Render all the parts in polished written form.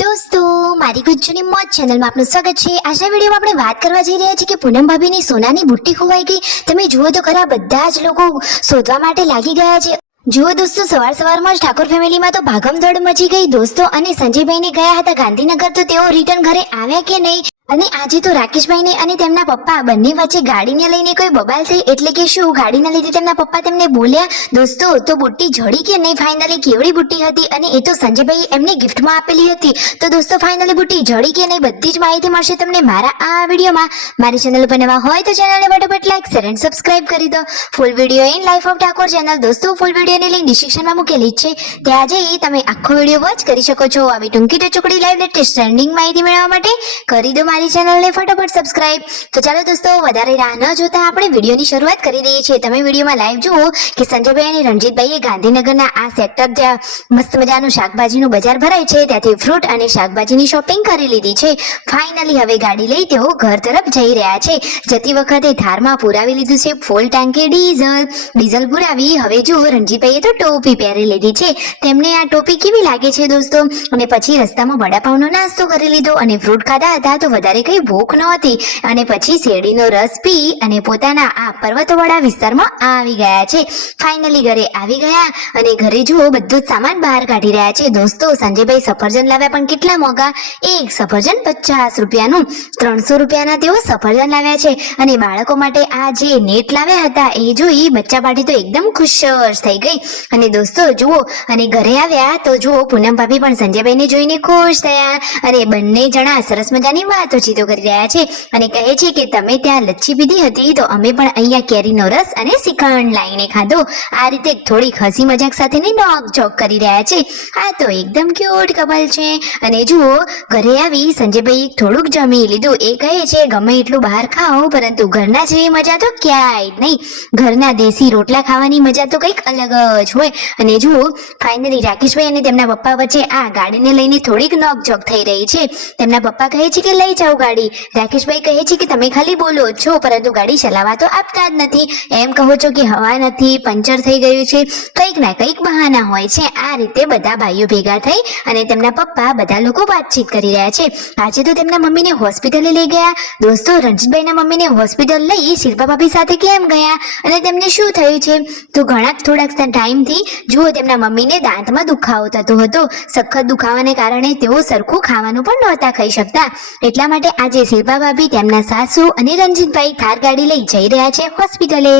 દોસ્તો મારી ગુજ્જુની મોજ ચેનલમાં આપનું સ્વાગત છે। આજના વિડીયોમાં આપણે વાત કરવા જઈ રહ્યા છીએ કે પૂનમ ભાભીની સોનાની બુટ્ટી ખોવાઈ ગઈ। તમે જુઓ તો ખરા, બધા જ લોકો શોધવા માટે લાગી ગયા છે। જુઓ દોસ્તો, સવારમાં જ ઠાકોર ફેમિલીમાં તો ભાગમદોડ મચી ગઈ દોસ્તો। અને સંજયભાઈને ગયા હતા ગાંધીનગર, તો તેઓ રિટર્ન ઘરે આવ્યા કે નહીં? અને આજે તો રાકેશભાઈને અને તેમના પપ્પા બંને વચ્ચે ગાડીને લઈને કોઈ બબાલ થઈ, એટલે કે શું ગાડીના લીધે તેમના પપ્પા તેમને બોલ્યા? દોસ્તો, તો બુટ્ટી જડી કે નહીં? ફાઇનલી કેવડી બુટ્ટી હતી અને એ તો સંજયભાઈએ એમને ગિફ્ટમાં આપેલી હતી। તો દોસ્તો ફાઇનલી બુટ્ટી જડી કે નહીં, બધી જ માહિતી મળશે તમને મારા આ વિડીયોમાં। મારી ચેનલ પર નવા હોય તો ચેનલને ફટાફટ લાઈક, શેર અને સબસ્ક્રાઇબ કરી દો। Full video in life of Thakor channel દોસ્તો, ફૂલ વિડીયોની લિંક ડિસ્ક્રિપ્શનમાં મૂકેલી છે, ત્યાં જઈ તમે આખો વિડીયો વોચ કરી શકો છો। આવી ટૂંકી ટચુકડી લાઈવ લેટેસ્ટ ટ્રેન્ડિંગ માહિતી મેળવવા માટે કરી દો મારી ચેનલને ફટાફટ સબસ્ક્રાઇબ। તો ચાલો દોસ્તો, વધારે રાહ ન જોતા આપણે વિડીયોની શરૂઆત કરી દઈએ છીએ। તમે વિડીયોમાં લાઈવ જુઓ કે સંજયભાઈ અને રણજીતભાઈએ ગાંધીનગરના આ સેક્ટર જ્યાં મસ્ત મજાનું શાકભાજીનું બજાર ભરાય છે, ત્યાંથી ફ્રૂટ અને શાકભાજીની શોપિંગ કરી લીધી છે। ફાઇનલી હવે ગાડી લઈ તેઓ ઘર તરફ જઈ રહ્યા છે। જતી વખતે થારમાં પુરાવી લીધું છે ફૂલ ટાંકી ડીઝલ પુરાવી હવે જુઓ રણજીતભાઈએ તો ટોપી પહેરી લીધી છે। તેમને આ ટોપી કેવી લાગે છે દોસ્તો? અને પછી રસ્તામાં વડાપાવનો નાસ્તો કરી લીધો અને ફ્રૂટ ખાધા હતા, તો વધારે કઈ ભૂખ નહોતી અને પછી શેરડીનો રસ પી અને પોતાના આ પર્વતવાળા વિસ્તારમાં આવી ગયા છે। ફાઇનલી ઘરે આવી ગયા અને ઘરે જુઓ બધું જ સામાન બહાર કાઢી રહ્યા છે દોસ્તો। સંજયભાઈ સફરજન લાવ્યા, પણ કેટલા મોંઘા! એક સફરજન 50 રૂપિયાનું, 300 રૂપિયાના તેઓ સફરજન લાવ્યા છે। અને બાળકો માટે આ જે નેટ લાવ્યા હતા એ જોઈ બચ્ચા પાર્ટી તો એકદમ ખુશ થઈ ગઈ। અને દોસ્તો જુઓ, અને ઘરે આવ્યા તો જુઓ પૂનમ ભાભી પણ સંજયભાઈને જોઈને ખુશ થયા અને બંને જણા સરસ મજાની વાતોચીતો કરી રહ્યા છે અને કહે છે કે તમે ત્યાં લચ્છી પીધી હતી, તો અમે પણ અહીંયા કેરીનો રસ અને શ્રીખંડ લાવીને ખાધો। આ રીતે થોડીક હસી મજાક સાથેની નોક-ઝોક કરી રહ્યા છે। આ તો એકદમ ક્યુટ કપલ છે। અને જુઓ, ઘરે આવી સંજયભાઈ થોડુંક જમી લીધું। એ કહે છે ગમે એટલું બહાર ખાઓ, પરંતુ ઘરના જેવી મજા તો ક્યાંય જ નહીં। ઘરના દેશી રોટલા ખાવાની મજા તો કંઈક અલગ જ હોય। અને જુઓ, ફાઇનલી રાકેશભાઈ અને તેમના પપ્પા વચ્ચે આ ગાડીને લઈને થોડીક નોક-ઝોક થઈ રહી છે। તેમના પપ્પા કહે છે કે લઈ જાઓ ગાડી। રાકેશભાઈ કહે છે કે તમે ખાલી બોલો છો, પરંતુ ગાડી ચલાવવા તો આપતા જ નથી। એમ કહો છો કે હવા નથી, પંચર થઈ ગયું છે, કંઈક ના કંઈક બહાના હોય છે। આ રીતે બધા ભાઈઓ ભેગા થઈ અને તેમના પપ્પા બધા લોકો વાતચીત કરી રહ્યા છે। આજે તો તેમના મમ્મીને હોસ્પિટલે લઈ ગયા દોસ્તો। રણજીતભાઈના મમ્મીને હોસ્પિટલ લઈ શિલ્પા ભાભી સાથે કેમ ગયા અને તેમને શું થયું છે? તો થોડાક ટાઈમથી જુઓ તેમના મમ્મીને દાંતમાં દુખાવો થતો હતો। સખત દુખાવાને કારણે તેઓ સરખું ખાવાનું પણ નહોતા ખાઈ શકતા। એટલા માટે આજે શિલ્પા ભાભી, તેમના સાસુ અને રણજીતભાઈ થાર ગાડી લઈ જઈ રહ્યા છે હોસ્પિટલે।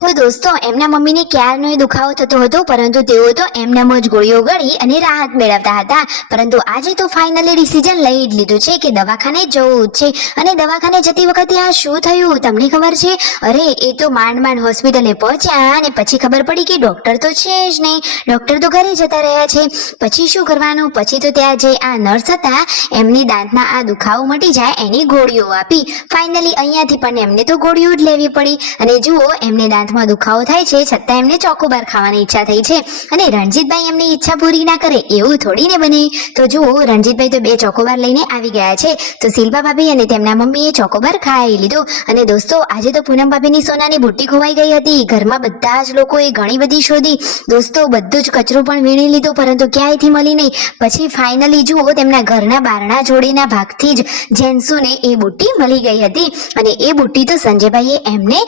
તો દોસ્તો, એમના મમ્મીને ક્યારનો દુખાવો થતો હતો, પરંતુ તેઓ તો એમનામ જ ગોળીઓ ગળી અને રાહત મેળવતા હતા। પરંતુ આજે તો ફાઇનલી ડિસિઝન લઈ જ લીધું છે કે દવાખાને જવું જ છે। અને દવાખાને જતી વખતે આ શું થયું તમને ખબર છે? અરે એ તો માંડ હોસ્પિટલે પહોંચ્યા અને પછી ખબર પડી કે ડોક્ટર તો છે જ નહીં, ડોક્ટર તો ઘરે જતા રહ્યા છે। પછી શું કરવાનું? પછી તો ત્યાં જે આ નર્સ હતા એમની દાંતના આ દુખાવો મટી જાય એની ગોળીઓ આપી। ફાઇનલી અહીંયાથી પણ એમને તો ગોળીઓ જ લેવી પડી। અને જુઓ, એમને દાંતમાં દુખાવો થાય છે છતાં એમને ચોકોબાર ખાવાની ઈચ્છા થઈ છે। અને રણજીતભાઈ એમની ઈચ્છા પૂરી ના કરે એવું થોડી ને બને। તો જુઓ, રણજીતભાઈ તો 2 ચોકોબાર લઈને આવી ગયા છે। તો શિલ્પા ભાભી અને તેમના મમ્મીએ ચોકોબાર ખાઈ લીધો। અને દોસ્તો, આજે તો પૂનમ ભાભીની સોનાની બુટ્ટી ખોવાઈ ગઈ હતી। ઘરમાં બધા જ લોકોએ ઘણી બધી શોધી દોસ્તો, બધું જ કચરો પણ વીણી લીધો, પરંતુ ક્યાંયથી મળી નહીં। પછી ફાઇનલી જુઓ, તેમના ઘરના બારણા જોડીના ભાગથી જ જેન્સુને એ બુટ્ટી મળી ગઈ હતી। અને એ બુટ્ટી તો સંજયભાઈએ એમને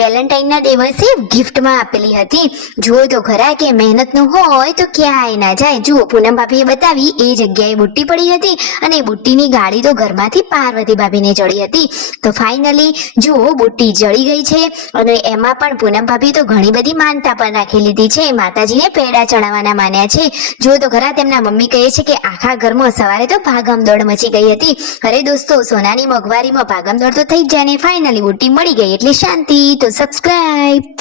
વેલેન્ટાઇનના દિવસે ગિફ્ટમાં આપેલી હતી। જુઓ તો ખરા કે મહેનતનું હોય તો ક્યાંય ના જાય। જુઓ, પૂનમ ભાભીએ બતાવી એ જગ્યાએ બુટ્ટી પડી હતી અને બુટ્ટીની ગાડી તો ઘરમાંથી પાર્વતી ભાભીને જડી હતી। તો ફાઇનલી જુઓ, બુટ્ટી જડી ગઈ છે અને એમાં પણ પૂનમ ભાભી તો ઘણી બધી માનતા પણ રાખી લીધી છે। માતાજીને પેડા ચડાવવાના માન્યા છે। જુઓ તો ખરા, તેમના મમ્મી કહે છે કે આખા ઘરમાં સવારે તો ભાગમદોડ મચી ગઈ હતી। અરે દોસ્તો, સોનાની મોંઘવારીમાં ભાગમદોડ તો થઈ જ જાય ને। ફાઇનલી બુટ્ટી મળી ગઈ એટલે શાંતિ। તો સબસ્ક્રાઇબ।